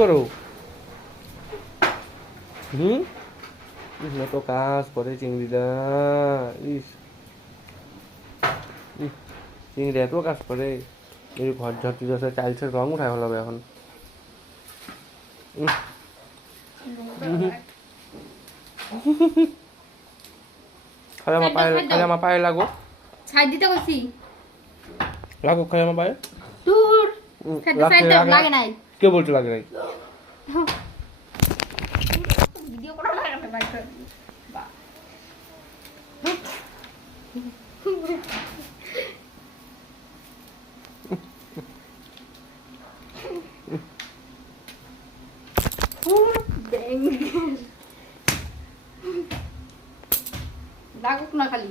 করো? এত কাজ করে চিংড়িটা। ইস, চিংড়ি এত কাজ করে। এই ঘর ঝরতে ঝরতে টাইলসের রং উঠায় হলো এখন। খালি আমার পায়ে লাগো। ছাই দিতে কইছি। লাগো খালি আমার পায়ে। দূর। লাগে নাই। কে বলছো লাগে নাই? ভিডিও করা লাগে না ভাই। বাহ। লাগুক না খালি।